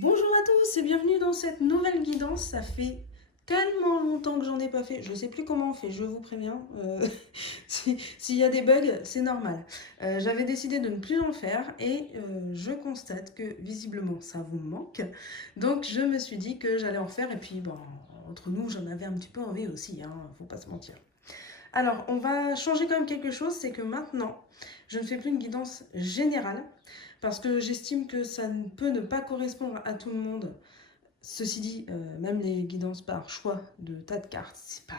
Bonjour à tous et bienvenue dans cette nouvelle guidance. Ça fait tellement longtemps que j'en ai pas fait. Je sais plus comment on fait, je vous préviens. S'il y a des bugs, c'est normal. J'avais décidé de ne plus en faire et je constate que visiblement ça vous manque. Donc je me suis dit que j'allais en faire et puis bon, entre nous, j'en avais un petit peu envie aussi, hein, faut pas se mentir. Alors, on va changer quand même quelque chose, c'est que maintenant, je ne fais plus une guidance générale parce que j'estime que ça ne peut ne pas correspondre à tout le monde. Ceci dit, même les guidances par choix de tas de cartes, c'est pas,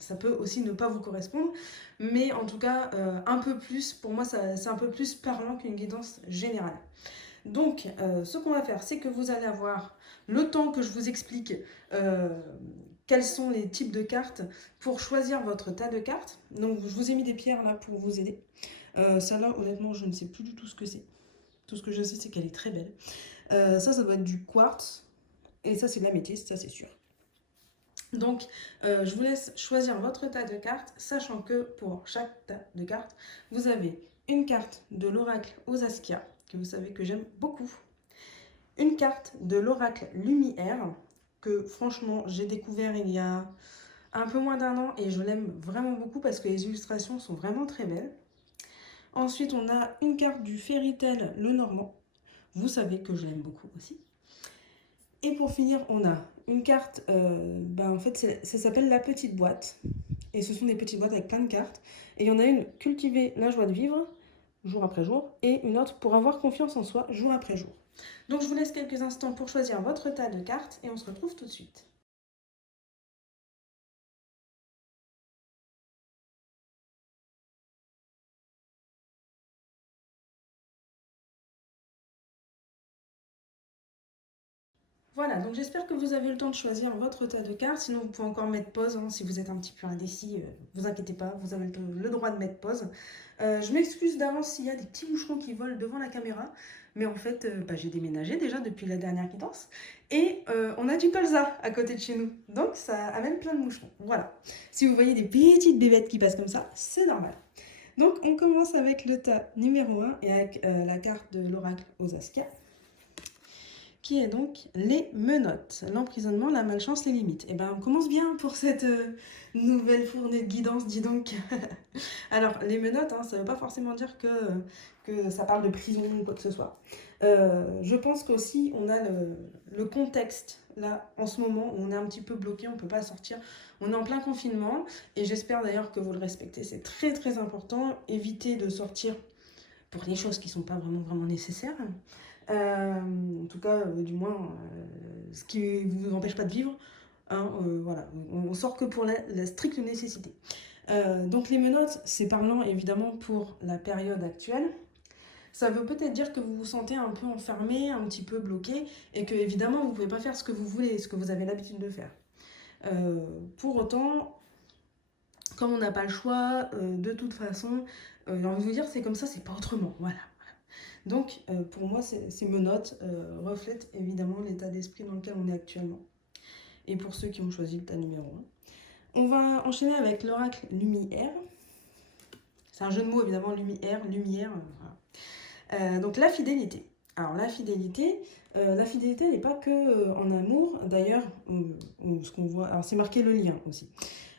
ça peut aussi ne pas vous correspondre, mais en tout cas, un peu plus, pour moi, c'est un peu plus parlant qu'une guidance générale. Donc, ce qu'on va faire, c'est que vous allez avoir le temps que je vous explique euh, quels sont les types de cartes pour choisir votre tas de cartes. Donc, je vous ai mis des pierres là pour vous aider. Celle-là, honnêtement, je ne sais plus du tout ce que c'est. Tout ce que je sais, c'est qu'elle est très belle. Ça doit être du quartz. Et ça, c'est de l'améthyste, ça, c'est sûr. Donc, je vous laisse choisir votre tas de cartes, sachant que pour chaque tas de cartes, vous avez une carte de l'oracle aux Askia, que vous savez que j'aime beaucoup. Une carte de l'oracle Lumière, que franchement, j'ai découvert il y a un peu moins d'un an et je l'aime vraiment beaucoup parce que les illustrations sont vraiment très belles. Ensuite, on a une carte du Fairy Tail Le Normand. Vous savez que je l'aime beaucoup aussi. Et pour finir, on a une carte, en fait, ça s'appelle la petite boîte. Et ce sont des petites boîtes avec plein de cartes. Et il y en a une, cultiver la joie de vivre, jour après jour, et une autre, pour avoir confiance en soi, jour après jour. Donc je vous laisse quelques instants pour choisir votre tas de cartes, et on se retrouve tout de suite. Voilà, donc j'espère que vous avez eu le temps de choisir votre tas de cartes. Sinon, vous pouvez encore mettre pause, hein, si vous êtes un petit peu indécis. Vous inquiétez pas, vous avez le droit de mettre pause. Je m'excuse d'avance s'il y a des petits boucherons qui volent devant la caméra. Mais en fait, j'ai déménagé déjà depuis la dernière guidance. Et on a du colza à côté de chez nous. Donc ça amène plein de moucherons. Voilà. Si vous voyez des petites bébêtes qui passent comme ça, c'est normal. Donc on commence avec le tas numéro 1 et avec la carte de l'oracle aux Askia, qui est donc les menottes, l'emprisonnement, la malchance, les limites. Et ben on commence bien pour cette nouvelle fournée de guidance, dis donc. Alors les menottes, hein, ça ne veut pas forcément dire que ça parle de prison ou quoi que ce soit. Je pense qu'aussi on a le contexte là en ce moment où on est un petit peu bloqué, on ne peut pas sortir, on est en plein confinement et j'espère d'ailleurs que vous le respectez, c'est très très important, évitez de sortir pour des choses qui ne sont pas vraiment nécessaires. En tout cas, du moins, ce qui ne vous empêche pas de vivre. Hein, voilà, on sort que pour la stricte nécessité. Donc les menottes, c'est parlant évidemment pour la période actuelle. Ça veut peut-être dire que vous vous sentez un peu enfermé, un petit peu bloqué, et que évidemment vous ne pouvez pas faire ce que vous voulez, ce que vous avez l'habitude de faire. Pour autant, comme on n'a pas le choix, de toute façon, j'ai envie de vous dire, c'est comme ça, c'est pas autrement. Voilà. Donc, pour moi, ces menottes reflètent évidemment l'état d'esprit dans lequel on est actuellement. Et pour ceux qui ont choisi le tas numéro 1. On va enchaîner avec l'oracle Lumière. C'est un jeu de mots, évidemment, lumière. Voilà. Donc, la fidélité. Alors, la fidélité, elle n'est pas que en amour. D'ailleurs, ce qu'on voit, alors c'est marqué le lien aussi.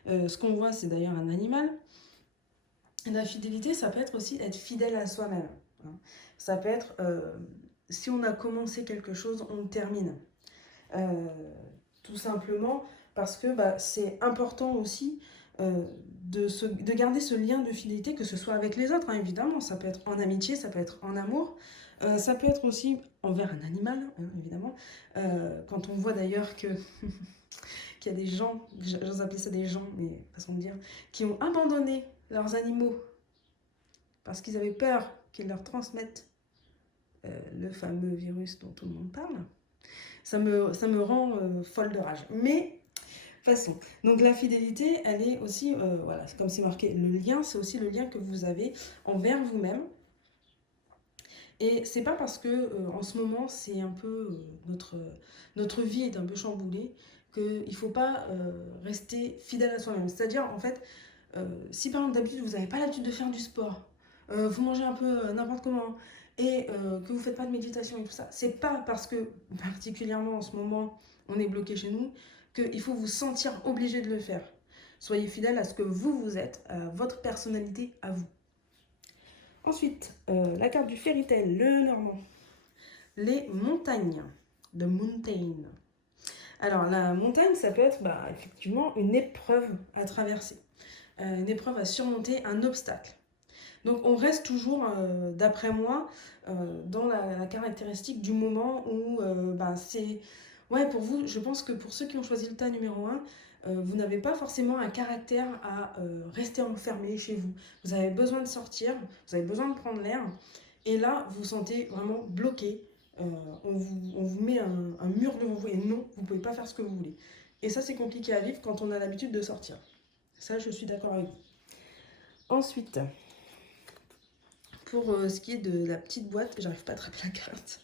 Ce qu'on voit, c'est d'ailleurs un animal. La fidélité, ça peut être aussi être fidèle à soi-même. Hein. Ça peut être, si on a commencé quelque chose, on le termine. Euh, Tout simplement parce que c'est important aussi de garder ce lien de fidélité, que ce soit avec les autres, hein, évidemment. Ça peut être en amitié, ça peut être en amour. Ça peut être aussi envers un animal, hein, évidemment. Quand on voit d'ailleurs que qu'il y a des gens, j'ose appeler ça des gens, mais façon de dire, qui ont abandonné leurs animaux parce qu'ils avaient peur qu'ils leur transmettent le fameux virus dont tout le monde parle, ça me rend folle de rage. Mais façon. Donc la fidélité, elle est aussi, voilà, comme c'est marqué, le lien, c'est aussi le lien que vous avez envers vous-même. Et c'est pas parce que en ce moment c'est un peu notre vie est un peu chamboulée qu'il faut pas rester fidèle à soi-même. C'est-à-dire en fait, si par exemple d'habitude vous n'avez pas l'habitude de faire du sport, vous mangez un peu n'importe comment, et que vous ne faites pas de méditation et tout ça, c'est pas parce que, particulièrement en ce moment, on est bloqué chez nous, qu'il faut vous sentir obligé de le faire. Soyez fidèle à ce que vous êtes, à votre personnalité, à vous. Ensuite, la carte du fairy tale, le normand. Les montagnes, the mountain. Alors, la montagne, ça peut être effectivement une épreuve à traverser, une épreuve à surmonter, un obstacle. Donc, on reste toujours, d'après moi, dans la caractéristique du moment où c'est... Ouais, pour vous, je pense que pour ceux qui ont choisi le tas numéro 1, vous n'avez pas forcément un caractère à rester enfermé chez vous. Vous avez besoin de sortir, vous avez besoin de prendre l'air, et là, vous vous sentez vraiment bloqué. On vous met un mur devant vous, et non, vous ne pouvez pas faire ce que vous voulez. Et ça, c'est compliqué à vivre quand on a l'habitude de sortir. Ça, je suis d'accord avec vous. Ensuite, pour ce qui est de la petite boîte, j'arrive pas à attraper la carte.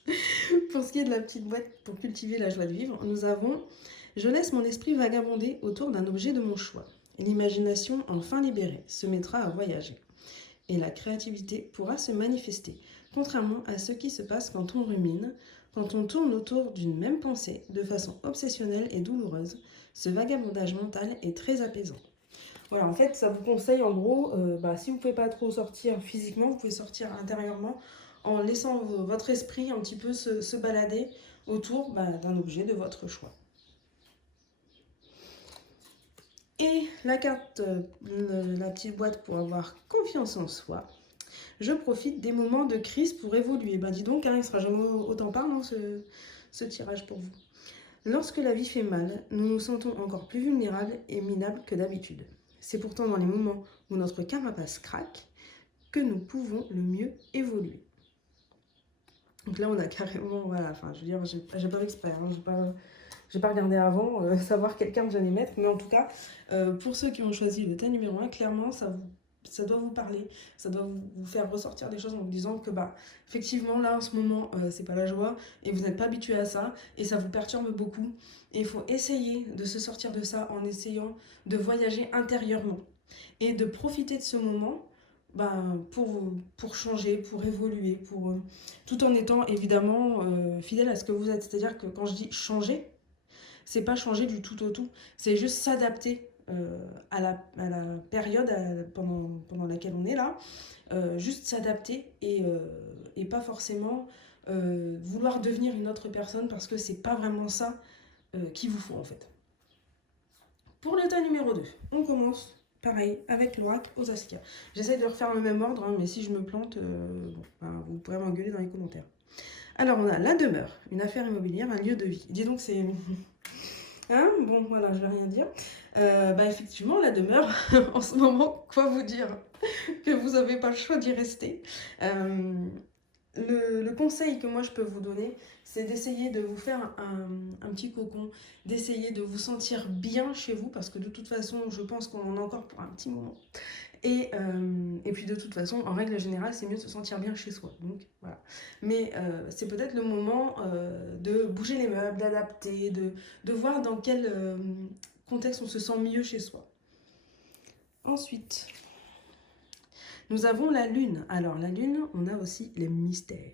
Pour ce qui est de la petite boîte pour cultiver la joie de vivre, nous avons « Je laisse mon esprit vagabonder autour d'un objet de mon choix. Et l'imagination, enfin libérée, se mettra à voyager. Et la créativité pourra se manifester, contrairement à ce qui se passe quand on rumine, quand on tourne autour d'une même pensée de façon obsessionnelle et douloureuse. Ce vagabondage mental est très apaisant. » Voilà, en fait, ça vous conseille, en gros, si vous ne pouvez pas trop sortir physiquement, vous pouvez sortir intérieurement en laissant votre esprit un petit peu se balader autour d'un objet de votre choix. Et la carte, la petite boîte pour avoir confiance en soi. Je profite des moments de crise pour évoluer. Dis donc, il ne sera jamais autant parlant ce tirage pour vous. Lorsque la vie fait mal, nous nous sentons encore plus vulnérables et minables que d'habitude. C'est pourtant dans les moments où notre carapace craque que nous pouvons le mieux évoluer. Donc là, on a carrément, voilà, je veux dire, j'ai pas exprès, hein, j'ai pas regardé avant, savoir quelle carte j'allais mettre, mais en tout cas, pour ceux qui ont choisi le tas numéro 1, clairement, ça doit vous parler, ça doit vous faire ressortir des choses en vous disant que effectivement là en ce moment c'est pas la joie et vous n'êtes pas habitué à ça et ça vous perturbe beaucoup et il faut essayer de se sortir de ça en essayant de voyager intérieurement et de profiter de ce moment pour changer, pour évoluer, tout en étant évidemment fidèle à ce que vous êtes. C'est-à-dire que quand je dis changer, c'est pas changer du tout au tout, c'est juste s'adapter à la période pendant laquelle on est là, juste s'adapter et pas forcément vouloir devenir une autre personne parce que c'est pas vraiment ça qu'il vous faut en fait. Pour le tas numéro 2, on commence pareil avec l'oracle aux Askia. J'essaie de refaire le même ordre, mais si je me plante, vous pourrez m'engueuler dans les commentaires. Alors on a la demeure, une affaire immobilière, un lieu de vie. Dis donc c'est... Hein, bon, voilà, je vais rien dire. Effectivement, la demeure, en ce moment, quoi vous dire? Que vous n'avez pas le choix d'y rester. Le conseil que moi je peux vous donner, c'est d'essayer de vous faire un petit cocon, d'essayer de vous sentir bien chez vous, parce que de toute façon, je pense qu'on en a encore pour un petit moment. Et puis de toute façon, en règle générale, c'est mieux de se sentir bien chez soi. Donc voilà. Mais c'est peut-être le moment de bouger les meubles, d'adapter, de voir dans quel contexte on se sent mieux chez soi. Ensuite, nous avons la lune. Alors la lune, on a aussi les mystères.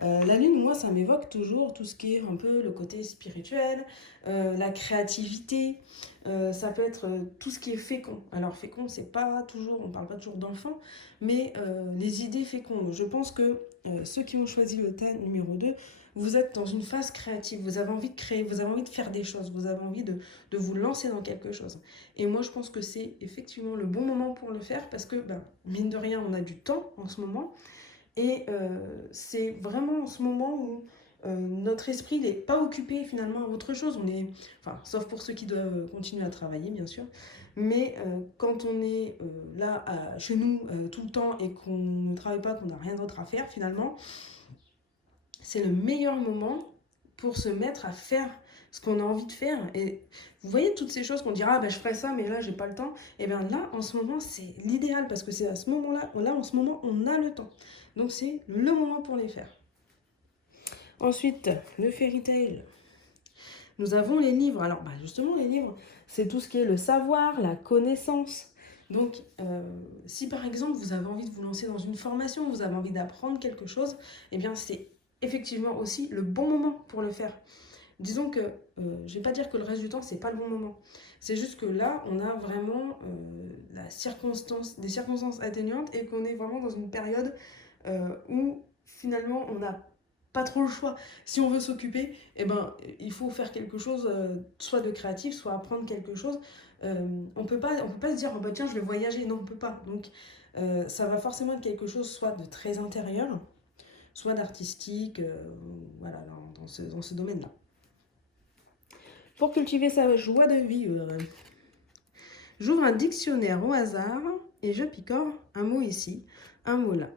La lune, moi, ça m'évoque toujours tout ce qui est un peu le côté spirituel, la créativité, ça peut être tout ce qui est fécond. Alors fécond, c'est pas toujours, on parle pas toujours d'enfants, mais les idées fécondes. Je pense que ceux qui ont choisi le tas numéro 2, vous êtes dans une phase créative, vous avez envie de créer, vous avez envie de faire des choses, vous avez envie de vous lancer dans quelque chose. Et moi, je pense que c'est effectivement le bon moment pour le faire parce que, mine de rien, on a du temps en ce moment. Et c'est vraiment en ce moment où notre esprit n'est pas occupé finalement à autre chose. Sauf pour ceux qui doivent continuer à travailler, bien sûr. Mais quand on est là, chez nous, tout le temps et qu'on ne travaille pas, qu'on n'a rien d'autre à faire, finalement, c'est le meilleur moment pour se mettre à faire ce qu'on a envie de faire. Et vous voyez toutes ces choses qu'on dira, je ferai ça, mais là, j'ai pas le temps. Et bien là, en ce moment, c'est l'idéal parce que c'est à ce moment-là, en ce moment, on a le temps. Donc c'est le moment pour les faire. Ensuite, le fairy tale. Nous avons les livres. Alors justement, les livres, c'est tout ce qui est le savoir, la connaissance. Donc, si par exemple vous avez envie de vous lancer dans une formation, vous avez envie d'apprendre quelque chose, eh bien c'est effectivement aussi le bon moment pour le faire. Disons que, je vais pas dire que le reste du temps, c'est pas le bon moment. C'est juste que là, on a vraiment des circonstances atténuantes et qu'on est vraiment dans une période où finalement on n'a pas trop le choix. Si on veut s'occuper, eh ben, il faut faire quelque chose, soit de créatif, soit apprendre quelque chose. On peut pas se dire, oh bah tiens, je vais voyager. Non, on peut pas. Donc, ça va forcément être quelque chose soit de très intérieur, soit d'artistique, voilà, dans ce domaine-là. Pour cultiver sa joie de vivre, j'ouvre un dictionnaire au hasard et je picore un mot ici, un mot là.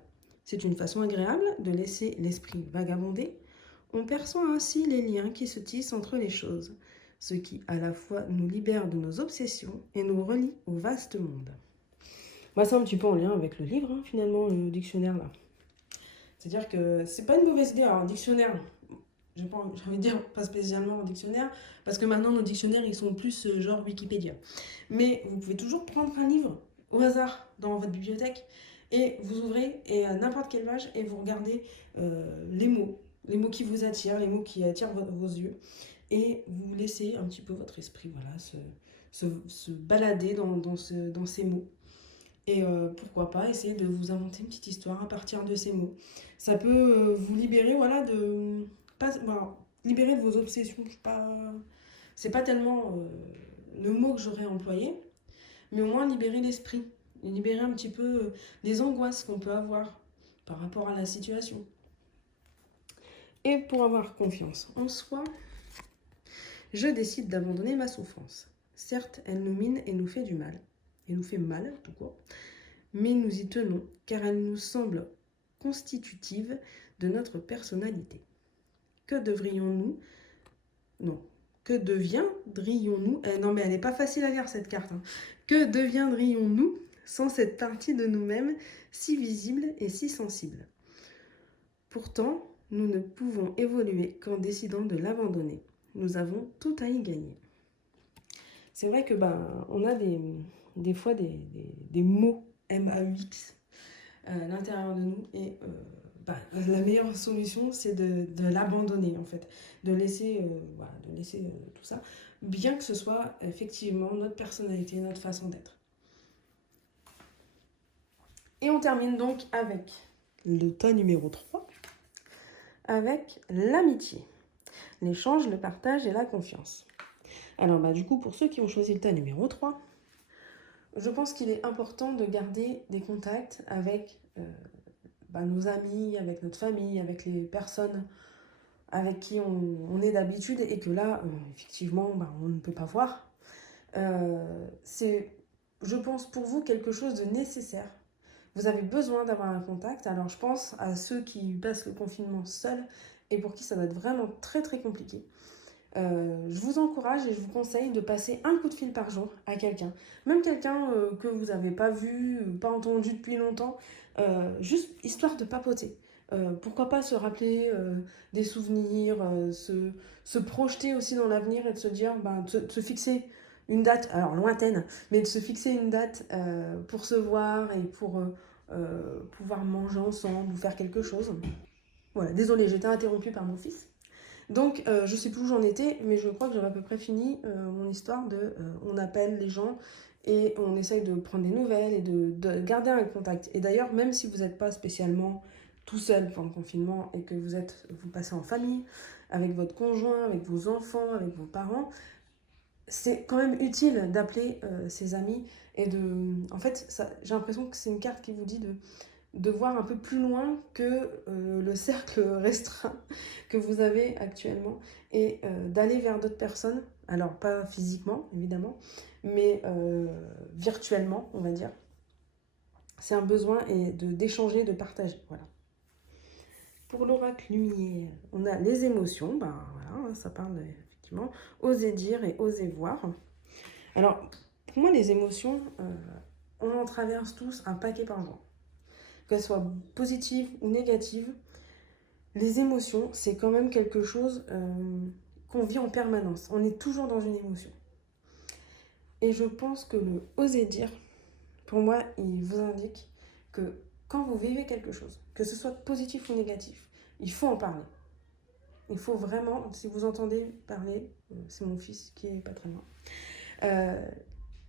C'est une façon agréable de laisser l'esprit vagabonder. On perçoit ainsi les liens qui se tissent entre les choses, ce qui à la fois nous libère de nos obsessions et nous relie au vaste monde. Moi, c'est un petit peu en lien avec le livre, hein, finalement, le dictionnaire là. C'est-à-dire que c'est pas une mauvaise idée. Alors, un dictionnaire, j'ai envie de dire pas spécialement un dictionnaire, parce que maintenant nos dictionnaires ils sont plus genre Wikipédia. Mais vous pouvez toujours prendre un livre au hasard dans votre bibliothèque et vous ouvrez et à n'importe quelle page et vous regardez les mots qui vous attirent, les mots qui attirent vos yeux et vous laissez un petit peu votre esprit voilà, se balader dans ces mots. Et pourquoi pas essayer de vous inventer une petite histoire à partir de ces mots. Ça peut vous libérer, voilà, voilà, libérer de vos obsessions. C'est pas tellement le mot que j'aurais employé, mais au moins libérer l'esprit. Libérer un petit peu les angoisses qu'on peut avoir par rapport à la situation. Et pour avoir confiance en soi, je décide d'abandonner ma souffrance. Certes, elle nous mine et nous fait du mal. Et nous fait mal, tout court. Mais nous y tenons, car elle nous semble constitutive de notre personnalité. Que devrions-nous... Non. Que deviendrions-nous... non, mais elle n'est pas facile à lire, cette carte. Hein. Que deviendrions-nous sans cette partie de nous-mêmes si visible et si sensible? Pourtant, nous ne pouvons évoluer qu'en décidant de l'abandonner. Nous avons tout à y gagner. C'est vrai que on a des fois des mots MAUX à l'intérieur de nous et la meilleure solution c'est de l'abandonner en fait, de laisser tout ça, bien que ce soit effectivement notre personnalité, notre façon d'être. Et on termine donc avec le tas numéro 3, avec l'amitié, l'échange, le partage et la confiance. Alors du coup, pour ceux qui ont choisi le tas numéro 3, je pense qu'il est important de garder des contacts avec nos amis, avec notre famille, avec les personnes avec qui on est d'habitude et que là, effectivement, on ne peut pas voir. C'est, je pense, pour vous quelque chose de nécessaire. Vous avez besoin d'avoir un contact. Alors, je pense à ceux qui passent le confinement seuls et pour qui ça doit être vraiment très, très compliqué. Je vous encourage et je vous conseille de passer un coup de fil par jour à quelqu'un. Même quelqu'un que vous n'avez pas vu, pas entendu depuis longtemps, juste histoire de papoter. Pourquoi pas se rappeler des souvenirs, se projeter aussi dans l'avenir et de se dire, de se fixer une date, alors lointaine, mais de se fixer une date pour se voir et pour pouvoir manger ensemble ou faire quelque chose. Voilà, désolée, j'ai été interrompue par mon fils. Donc, je sais plus où j'en étais, mais je crois que j'avais à peu près fini mon histoire de on appelle les gens et on essaye de prendre des nouvelles et de garder un contact. Et d'ailleurs, même si vous n'êtes pas spécialement tout seul pendant le confinement et que vous passez en famille, avec votre conjoint, avec vos enfants, avec vos parents, c'est quand même utile d'appeler ses amis et en fait, j'ai l'impression que c'est une carte qui vous dit de voir un peu plus loin que le cercle restreint que vous avez actuellement et d'aller vers d'autres personnes, alors pas physiquement évidemment, mais virtuellement on va dire. C'est un besoin et d'échanger, de partager, voilà. Pour l'oracle lumière, on a les émotions, voilà, ça parle effectivement, oser dire et oser voir. Alors pour moi les émotions, on en traverse tous un paquet par jour. Qu'elles soient positives ou négatives, les émotions, c'est quand même quelque chose qu'on vit en permanence. On est toujours dans une émotion. Et je pense que le oser dire Pour moi, il vous indique que quand vous vivez quelque chose, que ce soit positif ou négatif, il faut en parler. Il faut vraiment, si vous entendez parler, c'est mon fils qui est pas très loin, euh,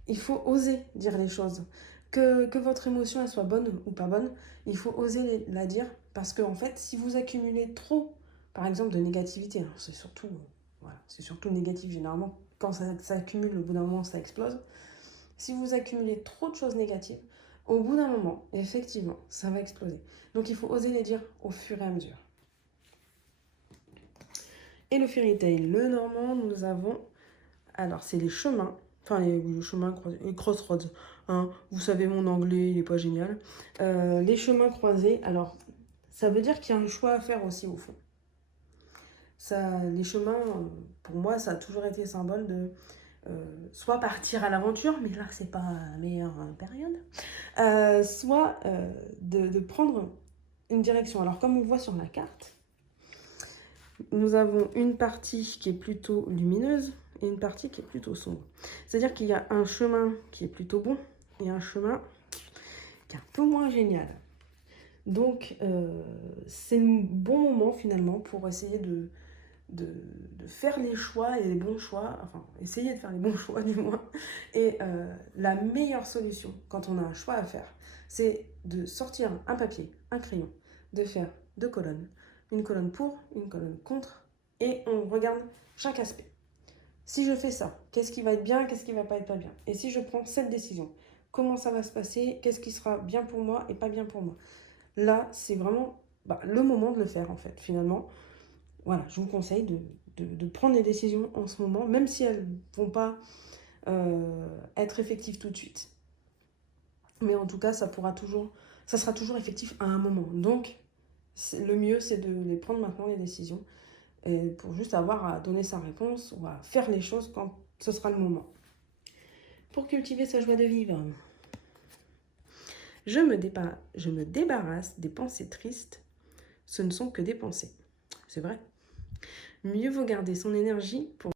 il faut oser dire les choses. Que votre émotion elle soit bonne ou pas bonne, il faut oser la dire parce que en fait, si vous accumulez trop, par exemple, de négativité, hein, c'est surtout négatif généralement, quand ça accumule, au bout d'un moment, ça explose. Si vous accumulez trop de choses négatives, au bout d'un moment, effectivement, ça va exploser. Donc il faut oser les dire au fur et à mesure. Et le fairy tale, le normand, nous avons, alors c'est les chemins, enfin les chemins croisés, les crossroads, hein, vous savez mon anglais, il n'est pas génial. Les chemins croisés, alors ça veut dire qu'il y a un choix à faire aussi au fond. Ça, les chemins, pour moi, ça a toujours été symbole de soit partir à l'aventure, mais là c'est pas la meilleure période, soit de prendre une direction. Alors comme on voit sur la carte, nous avons une partie qui est plutôt lumineuse et une partie qui est plutôt sombre. C'est-à-dire qu'il y a un chemin qui est plutôt bon et un chemin qui est un peu moins génial. Donc c'est un bon moment finalement pour essayer de faire les choix et les bons choix, enfin essayer de faire les bons choix du moins. Et la meilleure solution quand on a un choix à faire, c'est de sortir un papier, un crayon, de faire 2 colonnes, une colonne pour, une colonne contre, et on regarde chaque aspect. Si je fais ça, qu'est-ce qui va être bien, qu'est-ce qui va pas être pas bien? Et si je prends cette décision, comment ça va se passer, qu'est-ce qui sera bien pour moi et pas bien pour moi? Là, c'est vraiment le moment de le faire en fait, finalement. Voilà, je vous conseille de prendre les décisions en ce moment, même si elles ne vont pas être effectives tout de suite. Mais en tout cas, ça sera toujours effectif à un moment. Donc, le mieux, c'est de les prendre maintenant, les décisions, et pour juste avoir à donner sa réponse ou à faire les choses quand ce sera le moment. Pour cultiver sa joie de vivre, je me débarrasse des pensées tristes. Ce ne sont que des pensées. C'est vrai. Mieux vaut garder son énergie pour